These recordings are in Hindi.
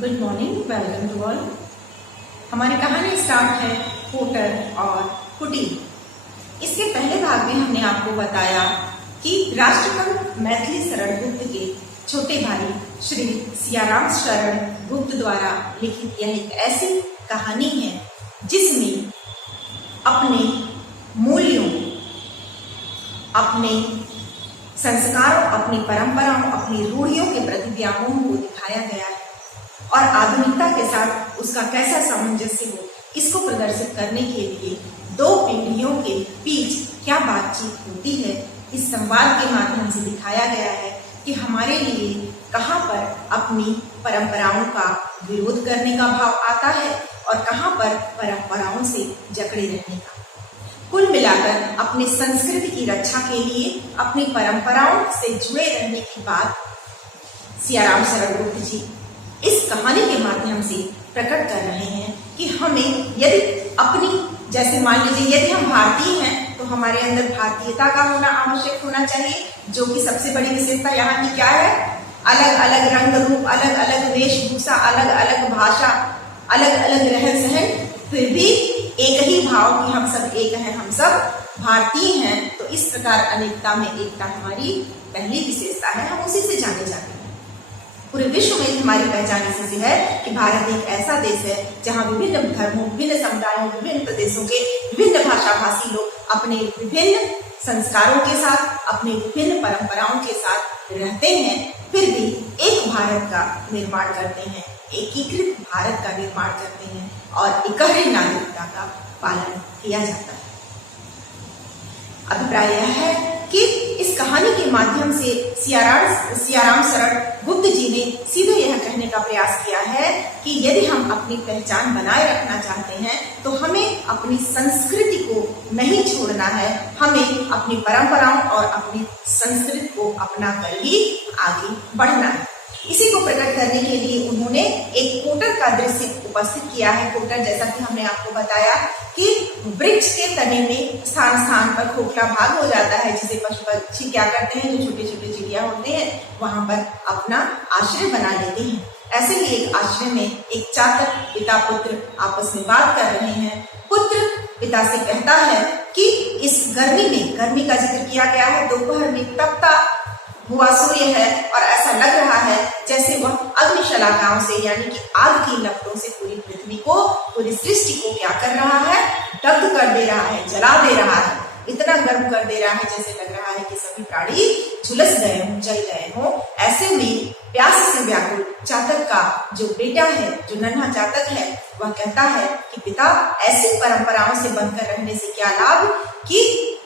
Good morning, welcome to all. हमारी कहानी स्टार्ट है पोटर और कुटी। इसके पहले भाग में हमने आपको बताया कि राष्ट्रकवि मैथिली शरण गुप्त के छोटे भाई श्री सियाराम शरण गुप्त द्वारा लिखित यह एक ऐसी कहानी है जिसमें अपने मूल्यों, अपने संस्कारों, अपनी परंपराओं, अपनी रूढ़ियों के प्रति व्यामोह को दिखाया गया है और आधुनिकता के साथ उसका कैसा सामंजस्य हो, इसको प्रदर्शित करने के लिए दो पीढ़ियों के बीच क्या बातचीत होती है, इस संवाद के माध्यम से दिखाया गया है कि हमारे लिए कहाँ पर अपनी परंपराओं का विरोध करने का भाव आता है और कहाँ पर परंपराओं से जकड़े रहने का। कुल मिलाकर अपनी संस्कृति की रक्षा के लिए अपनी परंपराओं से जुड़े रहने की बात सियाराम शरण गुप्त जी इस कहानी के माध्यम से प्रकट कर रहे हैं कि हमें यदि अपनी, जैसे मान लीजिए यदि हम भारतीय हैं तो हमारे अंदर भारतीयता का होना आवश्यक होना चाहिए, जो कि सबसे बड़ी विशेषता यहाँ की क्या है, अलग अलग रंग रूप, अलग अलग वेशभूषा, अलग अलग भाषा, अलग अलग रहन सहन, फिर भी एक ही भाव कि हम सब एक हैं, हम सब भारतीय हैं। तो इस प्रकार अनेकता में एकता हमारी पहली विशेषता है, हम उसी से जाने जाते हैं। पूरे विश्व में हमारी पहचान इसी से है कि भारत एक ऐसा देश है जहाँ विभिन्न धर्मों, विभिन्न समुदायों, विभिन्न प्रदेशों के विभिन्न भाषा भाषी लोग अपने विभिन्न संस्कारों के साथ, अपने विभिन्न परंपराओं के साथ रहते हैं, फिर भी एक भारत का निर्माण करते हैं, एकीकृत भारत का निर्माण करते हैं और इकहरी नागरिकता का पालन किया जाता है। अभिप्राय यह है कि इस कहानी के माध्यम से सियाराम शरण गुप्त जी ने सीधे यह कहने का प्रयास किया है कि यदि हम अपनी पहचान बनाए रखना चाहते हैं तो हमें अपनी संस्कृति को नहीं छोड़ना है, हमें अपनी परंपराओं और अपनी संस्कृति को अपना कर ही आगे बढ़ना है। इसी को प्रकट करने के लिए उन्होंने एक कोटर का दृश्य उपस्थित किया है। कोटर, जैसा कि हमने आपको बताया कि वृक्ष के तने में स्थान स्थान पर खोखला भाग हो जाता है, जिसे पशु पक्षी क्या करते हैं, जो छोटे छोटे चिड़िया होते हैं वहां पर अपना आश्रय बना लेते हैं। ऐसे ही एक आश्रय में एक चातक पिता पुत्र आपस में बात कर रहे हैं। पुत्र पिता से कहता है कि इस गर्मी में, गर्मी का जिक्र किया गया है, दोपहर में तपता हुआ सूर्य है और ऐसा लग रहा है जैसे वह अग्निशलाकाओं से, यानी कि आग की लपटों से पूरी पृथ्वी को, पूरी सृष्टि को क्या कर रहा है, दग्ध कर दे रहा है, जला दे रहा है, इतना गर्म कर दे रहा है जैसे लग रहा है कि सभी प्राणी झुलस गए हों, जल गए हों। ऐसे में प्यास से व्याकुल चातक का जो बेटा है, जो नन्हा चातक है, वह कहता है कि पिता, ऐसी परंपराओं से बनकर रहने से क्या लाभ कि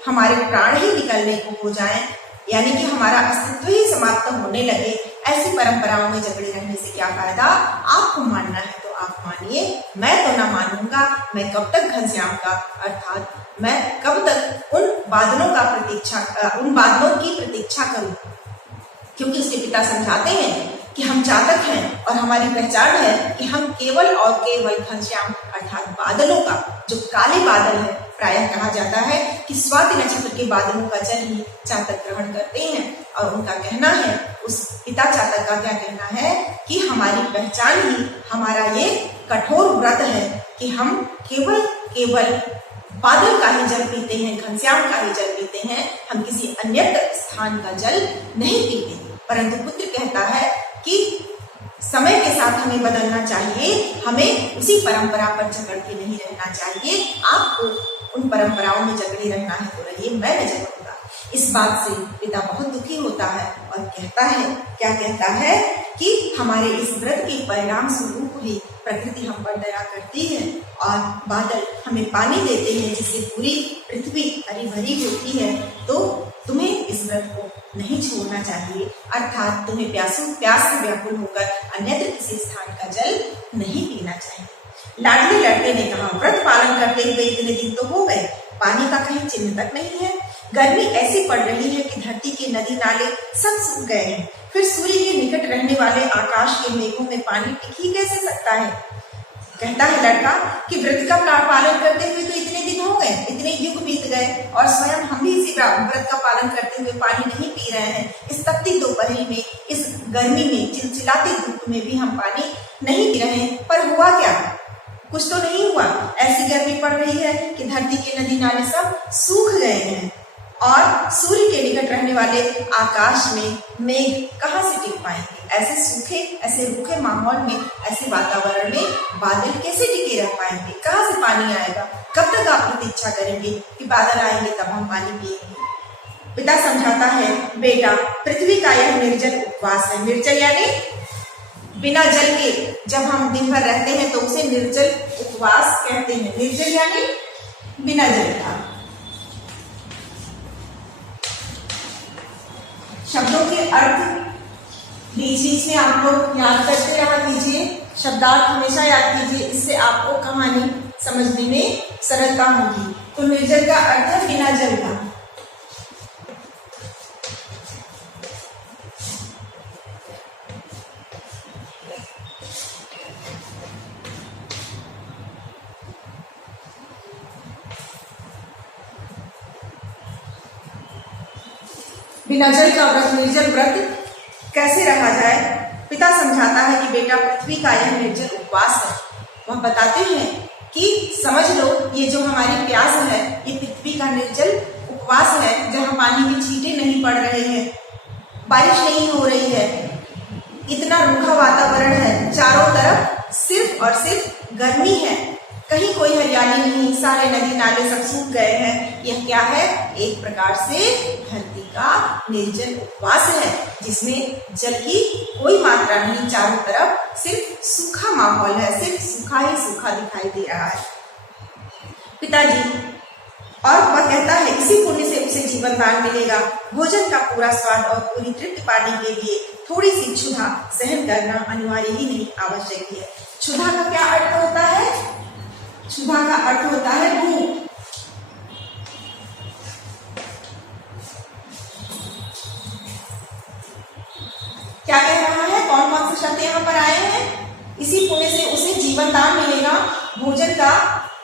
हमारे प्राण ही निकलने को हो जाए, यानी कि हमारा अस्तित्व ही समाप्त होने लगे। ऐसी परंपराओं में जकड़े रहने से क्या फायदा, आपको मानना है तो आप मानिए, मैं तो ना मानूंगा। मैं कब तक घनश्याम का, अर्थात मैं कब तक उन बादलों की प्रतीक्षा करूं, क्योंकि उसके पिता समझाते हैं कि हम चातक हैं और हमारी पहचान है कि हम केवल और केवल घनश्याम अर्थात बादलों का, जो काले बादल है, प्रायः कहा जाता है कि स्वाति नक्षत्र के बादलों का जल ही चातक ग्रहण करते हैं। और उनका कहना है, उस पिता चातक का क्या कहना है कि हमारी पहचान ही हमारा ये कठोर व्रत है कि हम केवल बादल का ही जल पीते हैं, घनश्याम का ही जल पीते हैं, हम किसी अन्य स्थान का जल नहीं पीते। परंतु पुत्र कहता है कि समय के साथ हमें बदलना चाहिए, हमें उसी परंपरा पर जकड़ के नहीं रहना चाहिए। आपको उन परंपराओं में जकड़े रहना है तो रहिए, मैं न जकड़ूंगा। इस बात से पिता बहुत दुखी होता है और कहता है, क्या कहता है कि हमारे इस व्रत के परिणाम स्वरूप ही प्रकृति हम पर दया करती है और बादल हमें पानी देते हैं, जिससे पूरी पृथ्वी हरी भरी होती है। तो तुम्हें इस व्रत को नहीं छोड़ना चाहिए, अर्थात तुम्हें प्यास से व्याकुल होकर अन्यत्र किसी स्थान का जल नहीं पीना चाहिए। लाडले लड़के ने कहा, व्रत पालन करते हुए इतने दिन तो हो गए, पानी का कहीं चिन्ह तक नहीं है। गर्मी ऐसी पड़ रही है कि धरती के नदी नाले सब सूख गए हैं, फिर सूर्य के निकट रहने वाले आकाश के मेघों में पानी टिक ही कैसे सकता है। कहता है लड़का कि व्रत का पालन करते हुए तो इतने दिन हो गए, इतने युग बीत गए और स्वयं हम भी इसी व्रत का पालन करते हुए पानी नहीं पी रहे हैं। इस तपती दोपहर में, इस गर्मी में, चिलचिलाती धूप में भी हम पानी नहीं पी रहे हैं। पर हुआ क्या? कुछ तो नहीं हुआ। ऐसी गर्मी पड़ रही है कि धरती के नदी नाले सब सूख गए हैं और सूर्य के निकट रहने वाले आकाश में मेघ कहाँ से टिक पाएंगे? ऐसे सूखे, ऐसे रूखे माहौल में, ऐसे वातावरण में बादल कैसे टिके रह पाएंगे? कहाँ से पानी आएगा? कब तक आप प्रतीक्षा करेंगे कि बादल आएंगे तब हम पानी पिएंगे? पिता समझाता है, बेटा पृथ्वी का यह निर्जल उपवास है। निर्जल यानी बिना जल के जब हम दिन भर रहते हैं तो उसे निर्जल उपवास कहते हैं। निर्जल यानी बिना जल का। शब्दों के अर्थ बीच बीच में आप लोग याद करते रहा कीजिए, शब्दार्थ हमेशा याद कीजिए, इससे आपको कहानी समझने में सरलता होगी। तो निर्जल का अर्थ है बिना जल का। बिना जल का व्रत, निर्जल व्रत कैसे रखा जाए? पिता समझाता है कि बेटा पृथ्वी का यह निर्जल उपवास है। वह बताते हैं कि समझ लो, ये जो हमारी प्यास है ये पृथ्वी का निर्जल उपवास है, जहाँ पानी के छींटे नहीं पड़ रहे हैं, बारिश नहीं हो रही है, इतना रूखा वातावरण है, चारों तरफ सिर्फ और सिर्फ गर्मी है, कहीं कोई हरियाली नहीं, सारे नदी नाले सब सूख गए हैं। यह क्या है? एक प्रकार से धरती का निर्जल उपवास है, जिसमें जल की कोई मात्रा नहीं, चारों तरफ सिर्फ सूखा माहौल है, सिर्फ सूखा ही सूखा दिखाई दे रहा है। पिताजी और वह कहता है इसी पुण्य से उसे जीवन दान मिलेगा। भोजन का पूरा स्वाद और पूरी तृप्ति पाने के लिए थोड़ी सी क्षुधा सहन करना अनिवार्य ही नहीं, आवश्यक है। क्षुधा का क्या अर्थ होता है? क्षुधा का अर्थ होता है भूख। क्या कह रहा है? कौन कौन से शब्द यहाँ पर आए हैं? इसी पुण्य से उसे जीवन दान मिलेगा, भोजन का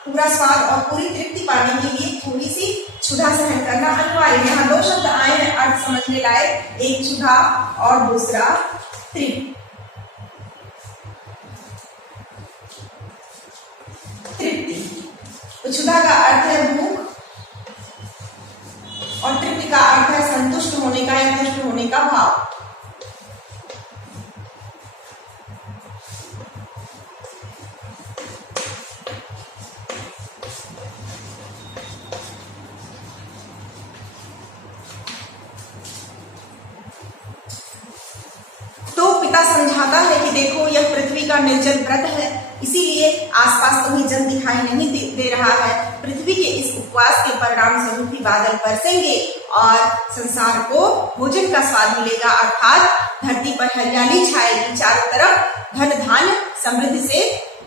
पूरा स्वाद और पूरी तृप्ति पाने के लिए थोड़ी सी क्षुधा सहन करना अनिवार्य है। यहाँ दो शब्द आए हैं अर्थ समझने लायक, एक क्षुधा और दूसरा तृप्ति। तो क्षुधा का अर्थ है भूख और तृप्ति का अर्थ है संतुष्ट होने का या तुष्ट होने का भाव। तो पिता समझाता है कि देखो यह पृथ्वी का निर्जल व्रत है, इसीलिए आसपास कहीं जल दिखाई नहीं दे रहा है। पृथ्वी के इस उपवास के परिणाम स्वरूप ही बादल बरसेंगे और संसार को भोजन का स्वाद मिलेगा, अर्थात धरती पर हरियाली छाएगी, चारों तरफ धन धान्य समृद्धि से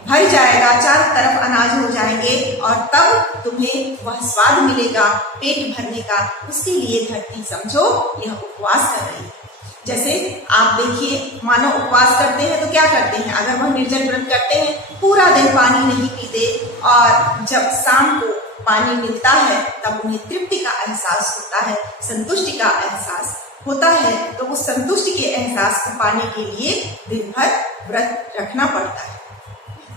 भर जाएगा, चारों तरफ अनाज हो जाएंगे और तब तुम्हें वह स्वाद मिलेगा पेट भरने का। उसके लिए धरती समझो यह उपवास कर रही है। जैसे आप देखिए, मानव उपवास करते हैं तो क्या करते हैं? अगर वह निर्जल व्रत करते हैं, पूरा दिन पानी नहीं पीते और जब शाम को पानी मिलता है तब उन्हें तृप्ति का एहसास होता है, संतुष्टि का एहसास होता है। तो उस संतुष्टि के एहसास को पाने के लिए दिन भर व्रत रखना पड़ता है।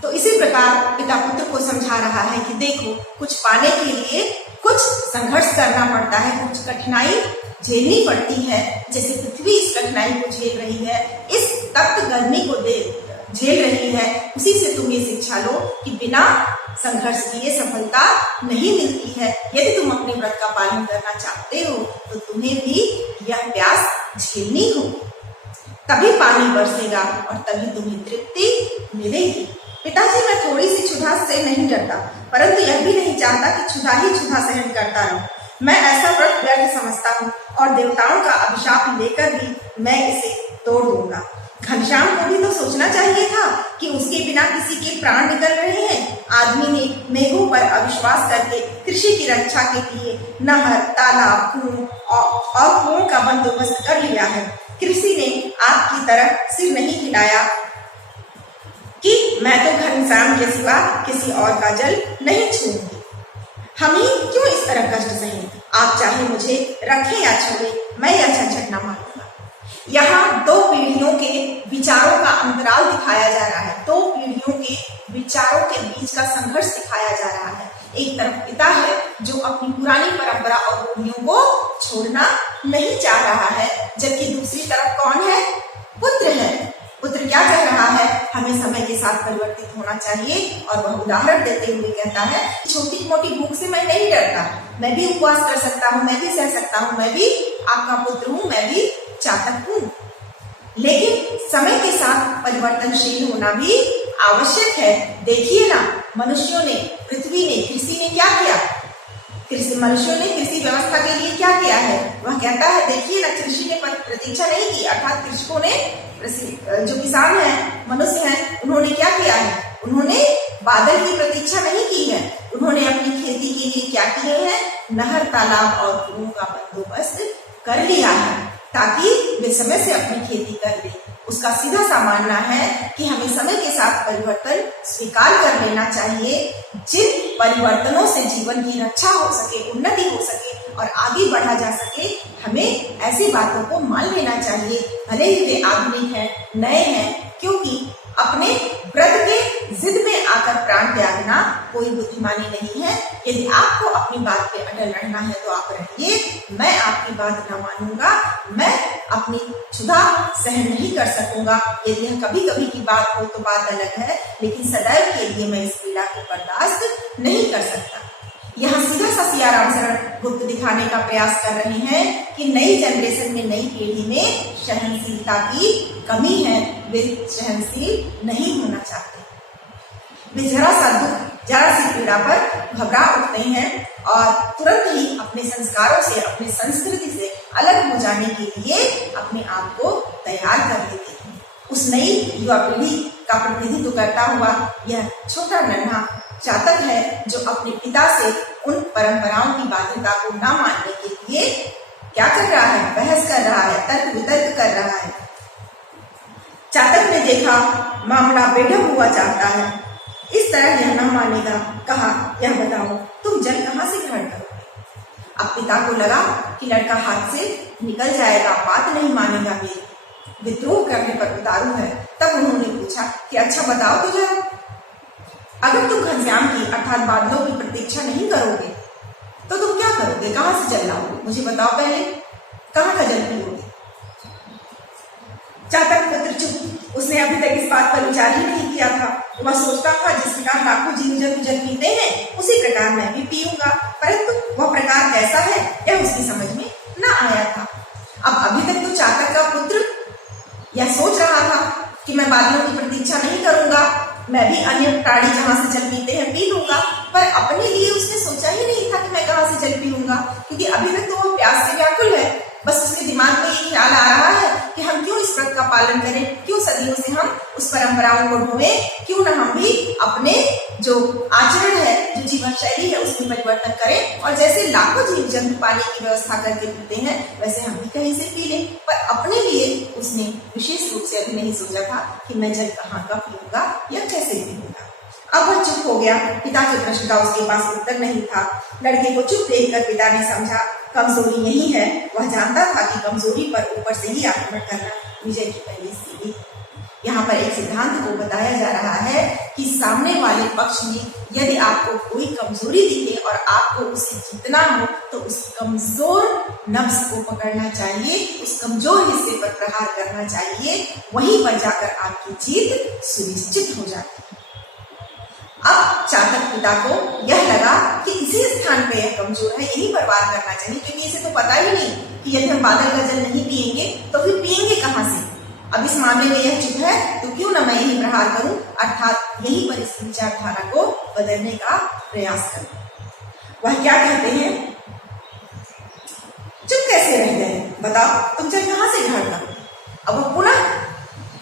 तो इसी प्रकार पिता पुत्र को समझा रहा है कि देखो, कुछ पाने के लिए कुछ संघर्ष करना पड़ता है, कुछ कठिनाई झेलनी पड़ती है। जैसे पृथ्वी इस कठिनाई को झेल रही है, इस तप्त गर्मी को झेल रही है, उसी से तुम ये शिक्षा लो कि बिना संघर्ष किए सफलता नहीं मिलती है। यदि तुम अपने व्रत का पालन करना चाहते हो तो तुम्हें भी यह प्यास झेलनी होगी, तभी पानी बरसेगा और तभी तुम्हें तृप्ति मिलेगी। पिताजी, मैं थोड़ी सी क्षुधा से नहीं डरता, परंतु यह भी नहीं चाहता कि क्षुधा ही क्षुधा सहन करता रहूं। मैं ऐसा व्रत व्यर्थ समझता हूँ और देवताओं का अभिशाप लेकर भी मैं इसे तोड़ दूंगा। घनश्याम को भी तो सोचना चाहिए था कि उसके बिना किसी के प्राण निकल रहे हैं। आदमी ने मेघों पर अविश्वास करके कृषि की रक्षा के लिए नहर, तालाब, कुओं और कुओं का बंदोबस्त कर लिया है। कृषि ने आपकी तरह सिर नहीं हिलाया कि मैं तो घनश्याम के सिवा किसी और का जल नहीं छूऊंगी। हम ही क्यों इस तरह कष्ट सहें? आप चाहे मुझे रखें या छोड़े, मैं यह झंझट न मानूंगा। यहाँ दो पीढ़ियों के विचारों का अंतराल दिखाया जा रहा है। दो पीढ़ियों के विचारों के बीच का संघर्ष दिखाया जा रहा है। एक तरफ पिता है जो अपनी पुरानी परंपरा और रूढ़ियों को छोड़ना नहीं चाह रहा है, जबकि दूसरी तरफ कौन है? पुत्र है। पुत्र क्या कह रहा है? हमें समय के साथ परिवर्तित होना चाहिए। और वह उदाहरण देते हुए कहता है, छोटी मोटी भूख से मैं नहीं डरता, मैं भी उपवास कर सकता हूँ, मैं भी सह सकता हूँ, मैं भी आपका पुत्र हूँ, मैं भी चातक हूँ। लेकिन समय के साथ परिवर्तनशील होना भी आवश्यक है। देखिए ना, मनुष्यों ने, पृथ्वी ने, कृषि ने क्या किया? मनुष्यों ने कृषि व्यवस्था के लिए क्या किया है? वह कहता है, देखिए ना, कृषि ने प्रतीक्षा नहीं की, अर्थात कृषकों ने, जो किसान हैं, मनुष्य हैं, उन्होंने क्या किया है? उन्होंने बादल की प्रतीक्षा नहीं की है। उन्होंने अपनी खेती के लिए क्या किए हैं? नहर, तालाब और कुओं का बंदोबस्त कर लिया है ताकि वे समय से अपनी खेती कर लें। उसका सीधा सा मानना है कि हमें समय के साथ परिवर्तन स्वीकार कर लेना चाहिए। जिन परिवर्तनों से जीवन की रक्षा हो सके, उन्नति हो सके और आगे बढ़ा जा सके, हमें ऐसी बातों को मान लेना चाहिए, भले ही वे आधुनिक हैं, नए हैं, क्योंकि अपने व्रत के जिद में आकर प्राण त्यागना कोई बुद्धिमानी नहीं है। यदि आपको अपनी बात पे अटल रहना है तो आप रहिए, मैं आपकी बात न मानूंगा, मैं अपनी क्षुधा सहन नहीं कर सकूंगा। यदि यह कभी कभी की बात हो तो बात अलग है, लेकिन सदैव के लिए मैं इस पीड़ा को बर्दाश्त नहीं कर सकता। यहाँ सीधा सा सियाराम शरण गुप्त दिखाने का प्रयास कर रहे हैं कि नई जनरेशन में, नई पीढ़ी में सहनशीलता की कमी है। वे सहनशील नहीं होना चाहते। वे जरा सा दुख, जरा सी पीड़ा पर घबरा उठते हैं और तुरंत ही अपने संस्कारों से, अपने संस्कृति से अलग हो जाने के लिए अपने आप को तैयार कर देते हैं। उस नई युवा पीढ़ी का प्रतिनिधित्व करता हुआ यह छोटा नन्हा चातक है जो अपने पिता से उन परंपराओं की बाध्यता को न मानने के लिए क्या कर रहा है? बहस कर रहा है, तर्क वितर्क कर रहा है। चातक ने देखा मामला बेढंग हुआ जाता है, इस तरह यह न मानेगा। कहा, यह बताओ तुम जल कहाँ से ग्रहण करोगे? अब पिता को लगा कि लड़का हाथ से निकल जाएगा, बात नहीं मानेगा, मेरी विद्रोह करने पर उतारू है। तब उन्होंने पूछा कि अच्छा बताओ तो जरा, अगर तुम घनश्याम की अर्थात बादलों की प्रतीक्षा नहीं करोगे तो तुम क्या करोगे? कहाँ से जल लाओगे? मुझे बताओ पहले, कहाँ का जल पियोगे? चातक पुत्र चुप। उसने अभी तक इस बात पर विचार ही नहीं किया था। वह सोचता था जिस प्रकार लाखों जीव जंतु जल पीते हैं उसी प्रकार मैं भी पीऊंगा, परंतु वह प्रकार कैसा है यह उसकी समझ में न आया था। अब अभी तक तो चातक का पुत्र यह सोच रहा था कि मैं बादलों की प्रतीक्षा नहीं करूंगा, मैं भी अन्य प्राणी जहां से जल पीते हैं पी लूंगा, पर अपने लिए उसने सोचा ही नहीं था कि मैं कहां से जल पीऊंगा, क्योंकि अभी तक तो वो प्यास से व्याकुल है। बस उसके दिमाग में ये ख्याल आ रहा है कि हम क्यों इस व्रत का पालन करें, क्यों सदियों से हम उस परंपराओं को ढोएं, क्यों न हम भी अपने जो आचरण है, जो जीवन शैली है उसमें परिवर्तन करें और जैसे लाखों जीव जंतु पानी की व्यवस्था करके पीते हैं वैसे हम भी कहीं से पी लें। पर अपने लिए उसने विशेष रूप से अभी नहीं सोचा था कि मैं जल कहाँ का पीऊंगा या कैसे पीऊंगा। अब वह चुप हो गया। पिता के प्रश्न का उसके पास उत्तर नहीं था। लड़के को चुप देखकर पिता ने समझा कमजोरी यही है। वह जानता था कि कमजोरी पर ऊपर से ही आक्रमण करना विजय की पहली सीढ़ी। यहाँ पर एक सिद्धांत को बताया जा रहा है कि सामने वाले पक्ष में यदि आपको कोई कमजोरी दिखे और आपको उसे जीतना हो तो उस कमजोर नफ्स को पकड़ना चाहिए, उस कमजोर हिस्से पर प्रहार करना चाहिए, वहीं पर जाकर आपकी जीत सुनिश्चित हो जाती है। अब चातक पिता को यह लगा कि इसी स्थान पे यह कमजोर है, यही पर वार करना चाहिए, क्योंकि इसे तो पता ही नहीं कि यदि हम बादल का जल नहीं पिएंगे तो फिर पिएंगे कहाँ से। अब इस मामले में यह चुप है तो क्यों न मैं यही प्रहार करूं, अर्थात यही पर इस विचारधारा को बदलने का प्रयास करूं। वह क्या कहते हैं, चुप कैसे रह गए, बताओ तुम जल कहाँ से ग्रहण करोगे। अब वह पुनः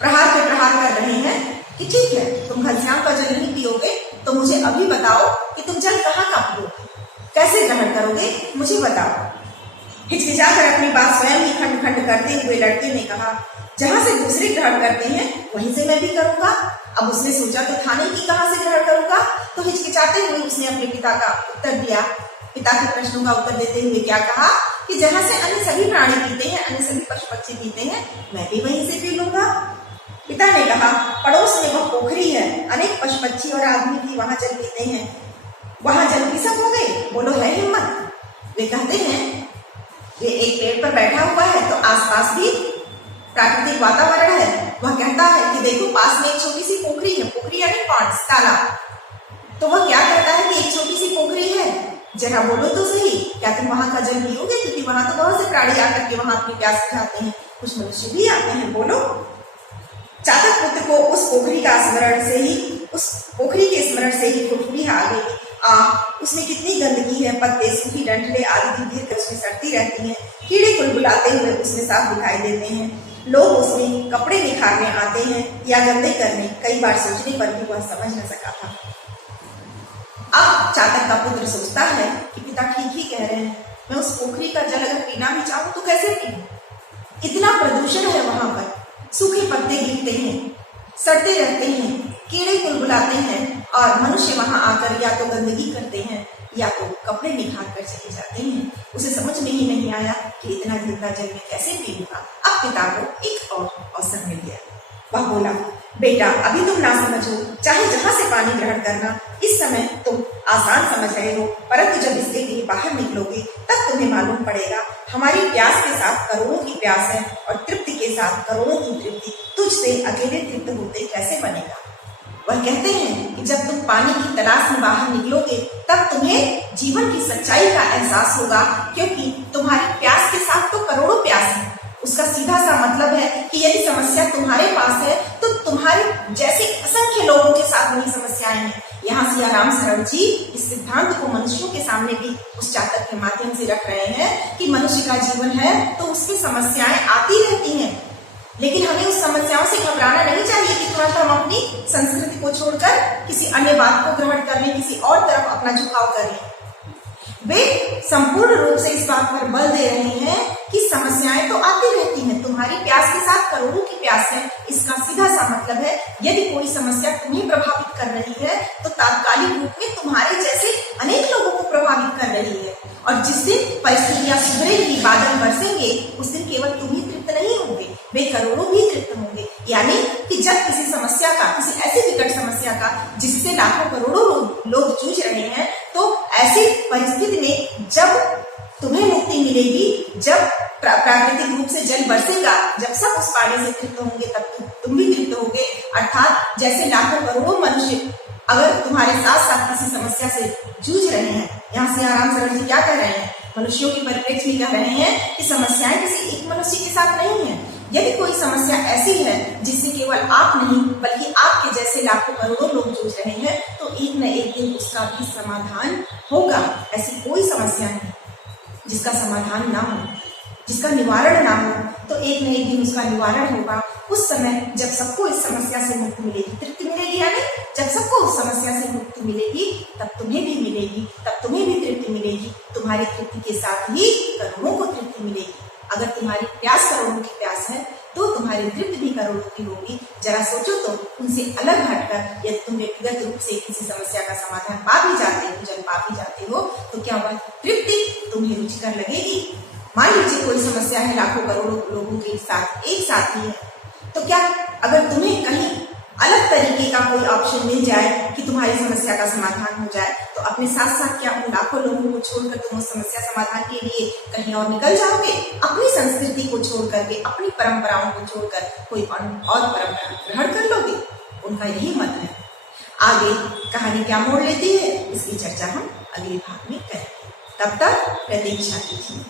प्रहार पे प्रहार कर रहे हैं कि ठीक है तुम घनश्याम का जल नहीं पियोगे तो मुझे अभी बताओ कि तुम जल कहाँ का पियोगे, कैसे ग्रहण करोगे, मुझे बताओ। हिचकिचाकर अपनी बात स्वयं ही खंड खंड करते हुए लड़के ने कहा, जहां से दूसरे ग्रहण करते हैं वहीं से मैं भी करूंगा। अब उसने सोचा तो था नहीं कि कहाँ से ग्रहण करूंगा, तो हिचकिचाते हुए उसने अपने पिता का उत्तर दिया। पिता के प्रश्नों का उत्तर देते हुए क्या कहा कि जहां से अन्य सभी प्राणी पीते हैं, अन्य सभी पशु पक्षी पीते हैं, मैं भी वहीं से पी लूंगा। पिता ने कहा, पड़ोस में वह पोखरी है, अनेक पशु पक्षी और आदमी भी वहां जल पीते हैं, वहां जल पी सकोगे? बोलो है हिम्मत? वे कहते हैं, ये एक पेड़ पर बैठा हुआ है तो आसपास भी प्राकृतिक वातावरण है। वह कहता है कि देखो पास में एक छोटी सी पोखरी है, पोखरी यानी पॉन्ड, तालाब। तो वह क्या कहता है कि एक छोटी सी पोखरी है, जरा बोलो तो सही, क्या तुम वहां का जल पियोगे? क्योंकि वहां तो बहुत से प्राणी आकर के वहां अपनी प्यास बुझाते हैं, कुछ मनुष्य भी आते हैं, बोलो। चातक पुत्र को उस पोखरी का स्मरण से ही, उस पोखरी के स्मरण से ही फुटफुटी आ गई। उसमें कितनी गंदगी है, पत्ते, सूखी डंठलें आदि गिर कर उसमें सड़ती रहती हैं, कीड़े कुलबुलाते हुए उसमें साफ दिखाई देते हैं, लोग उसमें कपड़े निखारने आते हैं या गंदे करने। कई बार सोचने पर भी वह समझ न सका था। अब चातक का पुत्र सोचता है कि पिता ठीक ही कह रहे हैं, मैं उस पोखरी का जल अगर पीना भी चाहूं तो कैसे पीऊं? इतना प्रदूषण है वहां पर, सूखे पत्ते गिरते हैं, सड़ते रहते हैं, कीड़े कुलबुलाते हैं और मनुष्य वहां आकर या तो गंदगी करते हैं या तो कपड़े निखार कर चले जाते हैं। उसे समझ में ही नहीं आया कि इतना गंदा जल में कैसे पीऊंगा। अब पिता को एक और अवसर मिल गया। वह बोला, बेटा अभी तुम ना समझो, चाहे जहां से पानी ग्रहण करना, इस समय तुम आसान समझ रहे हो, परंतु जब इसके लिए बाहर निकलोगे तब तुम्हें मालूम पड़ेगा हमारी प्यास के साथ करोड़ों की प्यास है और तृप्ति के साथ करोड़ों की तृप्ति तुझसे अकेले तृप्त होते कैसे बनेगा। वह कहते हैं कि जब तुम पानी की तलाश में बाहर निकलोगे तब तुम्हें जीवन की सच्चाई का एहसास होगा, क्योंकि तुम्हारी प्यास के साथ तो करोड़ों प्यास है। उसका सीधा सा मतलब है कि यदि समस्या तुम्हारे पास है तो तुम्हारे जैसे असंख्य लोगों के साथ वही समस्याएं हैं। यहाँ सियाराम शरण जी इस सिद्धांत को मनुष्यों के सामने भी उस चातक के माध्यम से रख रहे हैं कि मनुष्य का जीवन है तो उसकी समस्याएं आती रहती हैं, लेकिन हमें उस समस्याओं से घबराना नहीं चाहिए कि तुरंत हम अपनी संस्कृति को छोड़कर किसी अन्य बात को ग्रहण कर लें, किसी और तरफ अपना झुकाव कर लें। वे संपूर्ण रूप से इस बात पर बल दे रहे हैं कि समस्याएं तो आती रहती हैं, तुम्हारी प्यास के साथ करोड़ों की प्यास है। इसका सीधा सा मतलब है यदि कोई समस्या तुम्हें प्रभावित कर रही है तो तात्कालिक रूप में तुम्हारे जैसे अनेक लोगों को प्रभावित कर रही है, और जिस दिन परिस्थितियां सुधरेंगी, बादल बरसेंगे, उस दिन केवल तुम ही तृप्त नहीं होंगे, वे करोड़ों भी तृप्त होंगे। यानी कि जब किसी समस्या का, किसी ऐसी विकट समस्या का जिससे लाखों करोड़ों लोग जूझ रहे हैं, तो ऐसी परिस्थिति में जब तुम्हें मुक्ति मिलेगी, जब प्राकृतिक रूप से जल बरसेगा, जब सब उस पानी से तृप्त होंगे तब तुम भी तृप्त होगे। अर्थात जैसे लाखों करोड़ों मनुष्य अगर तुम्हारे साथ साथ किसी समस्या से जूझ रहे हैं, यहाँ से आराम शरण जी क्या कह रहे हैं, मनुष्यों की परिप्रेक्ष्य में कह रहे हैं कि समस्याएं किसी एक मनुष्य के साथ नहीं है। यदि कोई समस्या ऐसी है जिससे केवल आप नहीं बल्कि आपके जैसे लाखों करोड़ों लोग जूझ रहे हैं, तो एक न एक दिन उसका भी समाधान होगा। ऐसी कोई समस्या नहीं जिसका समाधान ना हो, जिसका निवारण ना हो, तो एक न एक दिन उसका निवारण होगा। उस समय जब सबको इस समस्या से मुक्ति मिलेगी, तृप्ति मिलेगी, यानी जब सबको उस समस्या से मुक्ति मिलेगी तब तुम्हें भी मिलेगी, तब तुम्हें भी तृप्ति मिलेगी। तुम्हारी तृप्ति के साथ ही करोड़ों को तृप्ति मिलेगी। अगर तुम्हारी प्यास करोड़ों की प्यास है तो तुम्हारी तृप्ति भी करोड़ों की होगी। जरा सोचो तो, उनसे अलग हटकर यदि तुम व्यक्तिगत रूप से किसी समस्या का समाधान पा भी जाते हो, जब पा भी जाते हो, तो क्या वह तृप्ति तुम्हें रुचिकर लगेगी? मान लीजिए कोई समस्या है लाखों करोड़ों लोगों के साथ एक साथ ही है, तो क्या अगर तुम्हें कहीं अलग तरीके का कोई ऑप्शन मिल जाए कि तुम्हारी समस्या का समाधान हो जाए, तो अपने साथ साथ क्या उन लाखों लोगों को छोड़कर तुम उस समस्या समाधान के लिए कहीं और निकल जाओगे? अपनी संस्कृति को छोड़ करके, अपनी परंपराओं को छोड़कर कोई और परंपरा ग्रहण कर लोगे? उनका यही मत है। आगे कहानी क्या मोड़ लेती है, इसकी चर्चा हम अगले भाग में करेंगे। तब तक प्रतीक्षा कीजिए।